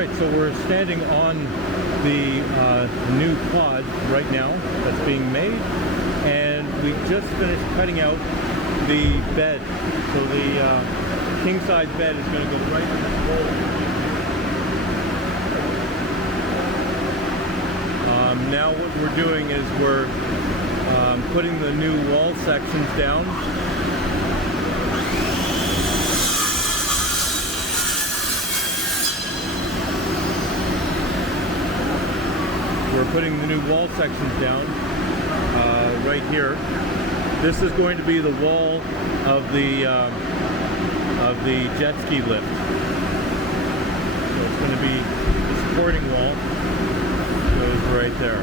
Alright, so we're standing on the new quad right now that's being made, and we just finished cutting out the bed. So the king size bed is going to go right in this hole. Now what we're doing is we're putting the new wall sections down. We're putting the new wall sections down right here. This is going to be the wall of the jet ski lift. So it's going to be the supporting wall. Goes right there.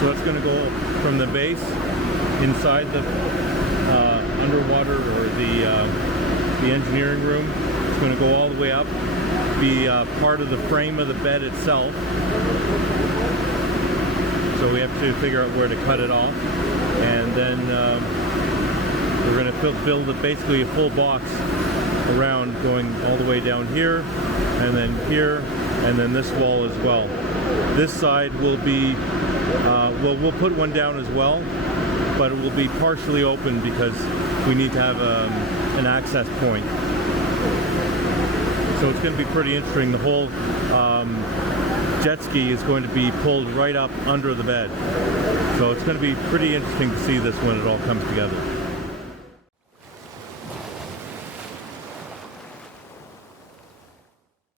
So it's going to go from the base inside the underwater or the engineering room. It's going to go all the way up, be part of the frame of the bed itself. So we have to figure out where to cut it off, and then we're going to build basically a full box around, going all the way down here, and then here, and then this wall as well. This side will be, well, we'll put one down as well, but it will be partially open because we need to have an access point. So it's going to be pretty interesting. The whole jet ski is going to be pulled right up under the bed. So it's going to be pretty interesting to see this when it all comes together.